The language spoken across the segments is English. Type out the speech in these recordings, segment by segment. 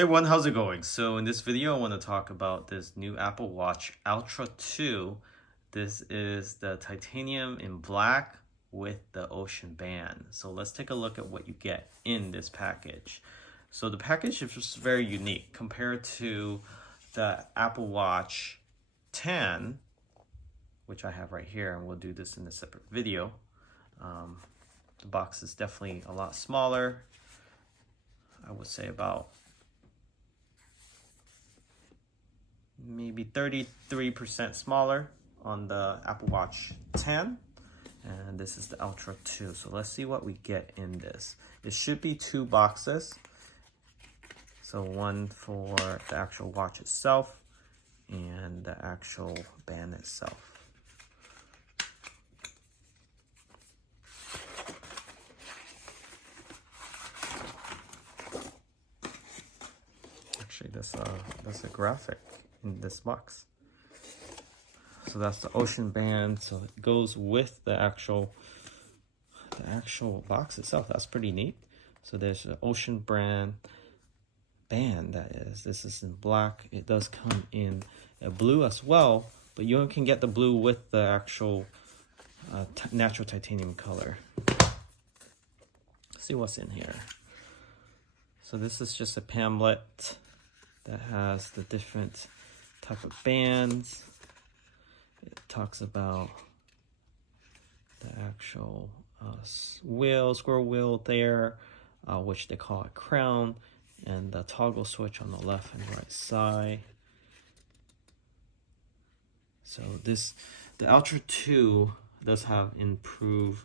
Hey everyone, how's it going? So in this video, I want to talk about this new Apple Watch Ultra 2. This is the titanium in black with the ocean band. So let's take a look at what you get in this package. So the package is just very unique compared to the Apple Watch 10, which I have right here, and we'll do this in a separate video. The box is definitely a lot smaller. I would say about maybe 33% smaller on the Apple Watch 10, and this is the Ultra 2. So let's see what we get in this. It should be two boxes, so one for the actual watch itself and the actual band itself. Actually, that's a graphic in this box. So that's the ocean band. So it goes with the actual box itself. That's pretty neat. So there's the ocean band, that is. This is in black. It does come in a blue as well, but you can get the blue with the actual natural titanium color. Let's see what's in here. So this is just a pamphlet that has the different type of bands. It talks about the actual squirrel wheel there, which they call a crown, and the toggle switch on the left and right side. So the Ultra 2 does have improved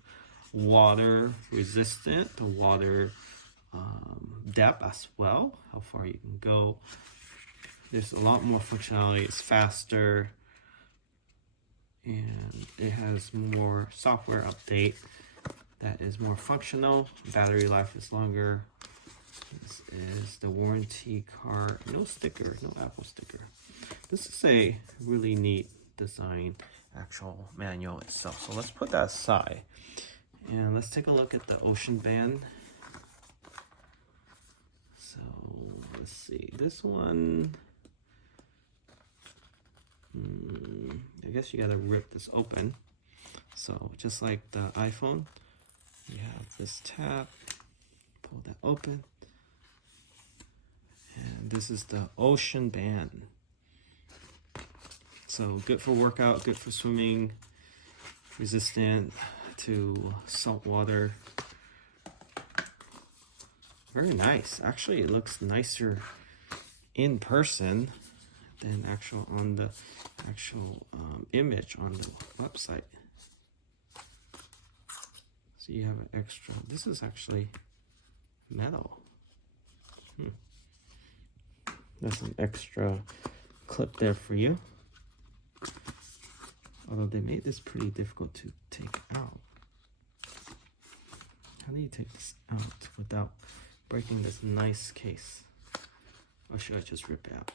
water resistant, the water depth as well, how far you can go. There's a lot more functionality. It's faster, and it has more software update that is more functional. Battery life is longer. This is the warranty card. No sticker, no Apple sticker. This is a really neat design, actual manual itself. So let's put that aside and let's take a look at the ocean band. So let's see, this one, I guess you gotta rip this open. So just like the iPhone, you have this tab, pull that open, and this is the ocean band. So good for workout, good for swimming, resistant to salt water. Very nice. Actually, it looks nicer in person than on the actual image on the website. So you have an extra. This is actually metal. There's an extra clip there for you. Although they made this pretty difficult to take out. How do you take this out without breaking this nice case? Or should I just rip it out?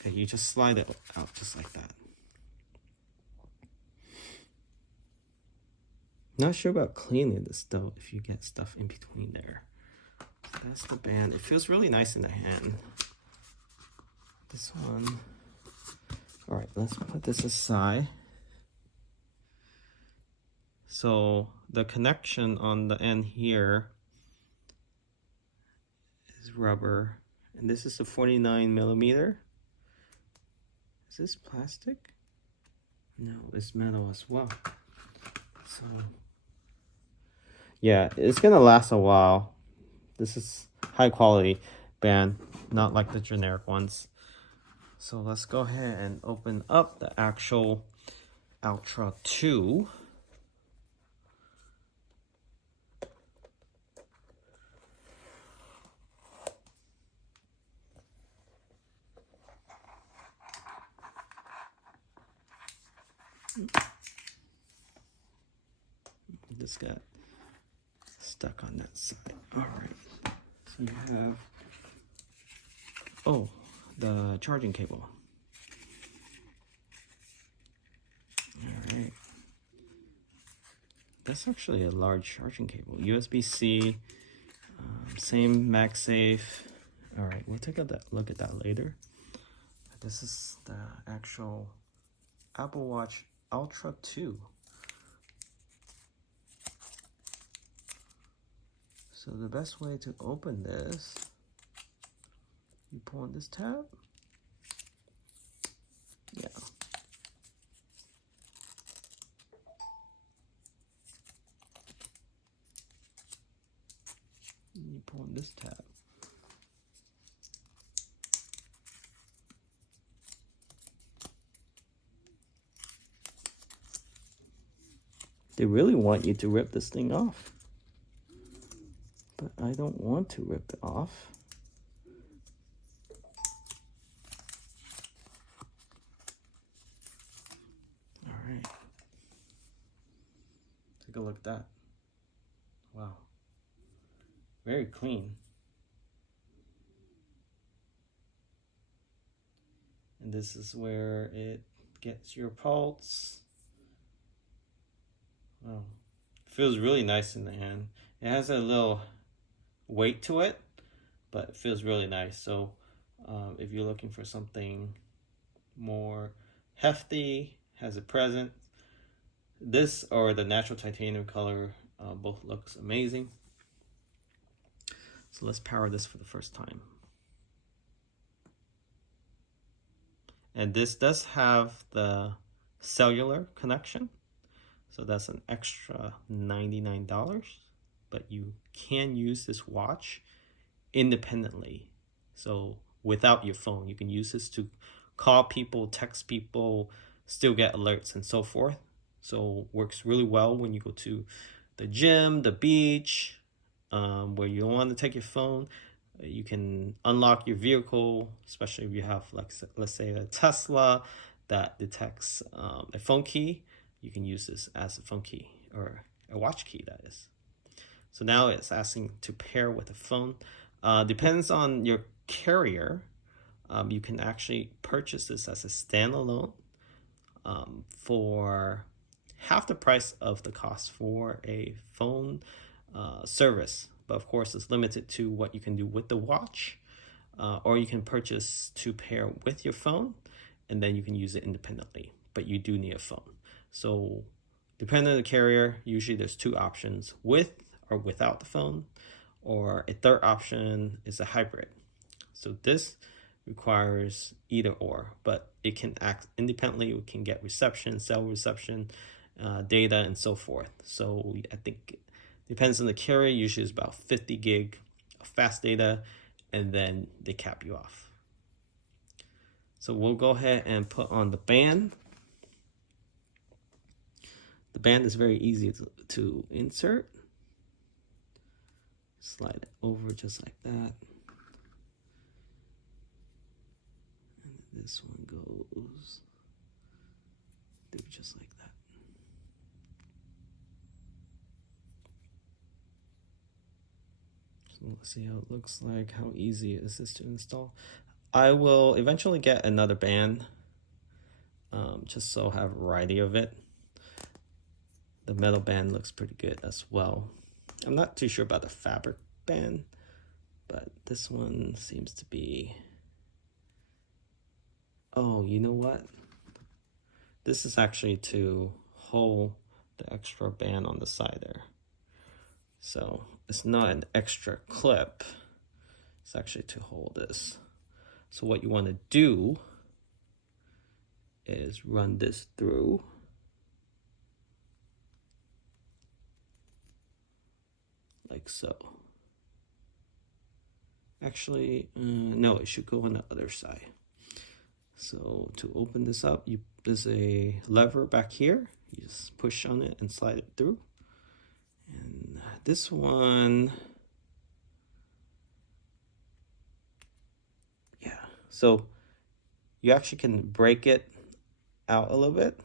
Okay, you just slide it out just like that. Not sure about cleaning this though, if you get stuff in between there. So that's the band. It feels really nice in the hand. This one. All right, let's put this aside. So the connection on the end here is rubber, and this is a 49 millimeter. Is this plastic? No, it's metal as well. So yeah, it's gonna last a while. This is high quality band, not like the generic ones. So let's go ahead and open up the actual Ultra 2. This got stuck on that side. All right, so you have, oh, the charging cable. All right, that's actually a large charging cable. USB-C, same MagSafe All right, we'll take a look at that later. This is the actual Apple Watch Ultra 2. So the best way to open this, you pull on this tab. Yeah. You pull on this tab. They really want you to rip this thing off, but I don't want to rip it off. All right. Take a look at that. Wow. Very clean. And this is where it gets your pulse. Wow. Feels really nice in the hand. It has a little weight to it, but it feels really nice. So if you're looking for something more hefty, has a present, this or the natural titanium color both looks amazing. So let's power this for the first time. And this does have the cellular connection. So that's an extra $99, but you can use this watch independently. So without your phone, you can use this to call people, text people, still get alerts and so forth. So works really well when you go to the gym, the beach, where you don't want to take your phone. You can unlock your vehicle, especially if you have, like, let's say a Tesla that detects a phone key. You can use this as a phone key, or a watch key, that is. So now it's asking to pair with a phone. Depends on your carrier. You can actually purchase this as a standalone for half the price of the cost for a phone service. But of course, it's limited to what you can do with the watch, or you can purchase to pair with your phone, and then you can use it independently. But you do need a phone. So depending on the carrier, usually there's two options, with or without the phone, or a third option is a hybrid. So this requires either or, but it can act independently. It can get reception, cell reception, data, and so forth. So I think it depends on the carrier. Usually it's about 50 gig of fast data, and then they cap you off. So we'll go ahead and put on the band. The band is very easy to insert. Slide it over just like that. And this one goes through just like that. So let's see how it looks like, how easy is this to install. I will eventually get another band, just so I have a variety of it. The metal band looks pretty good as well. I'm not too sure about the fabric band, but this one seems to be... Oh, you know what? This is actually to hold the extra band on the side there. So it's not an extra clip. It's actually to hold this. So what you want to do is run this through. Like so. Actually, no, it should go on the other side. So to open this up, there's a lever back here. You just push on it and slide it through. And this one, yeah. So you actually can break it out a little bit.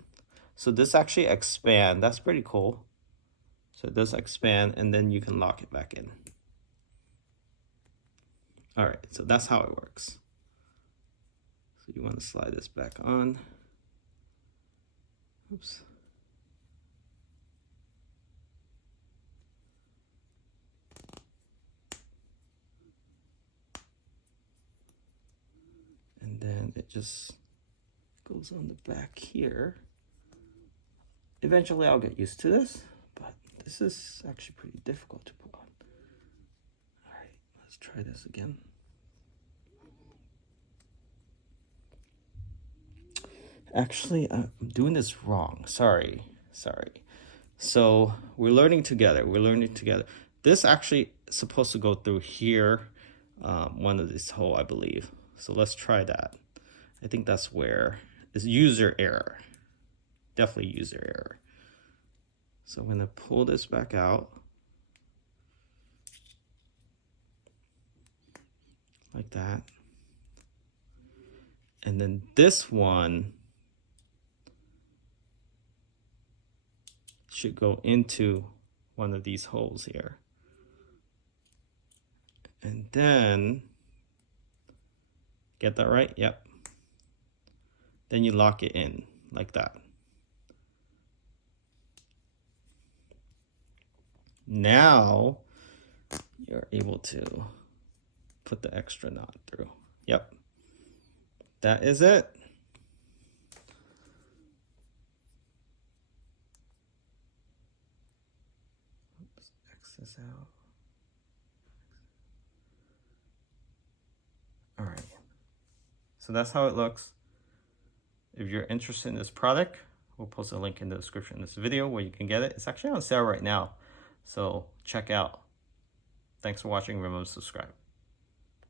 So this actually expands. That's pretty cool. So it does expand, and then you can lock it back in. All right, so that's how it works. So you want to slide this back on. Oops. And then it just goes on the back here. Eventually I'll get used to this, but this is actually pretty difficult to put on. All right, let's try this again. Actually, I'm doing this wrong. Sorry. So we're learning together. This actually is supposed to go through here, one of this hole, I believe. So let's try that. I think that's where it's user error. Definitely user error. So I'm gonna pull this back out like that. And then this one should go into one of these holes here. And then, get that right? Yep. Then you lock it in like that. Now you're able to put the extra knot through. Yep. That is it. Oops, X this out. All right. So that's how it looks. If you're interested in this product, we'll post a link in the description of this video where you can get it. It's actually on sale right now, so check out. Thanks for watching. Remember to subscribe.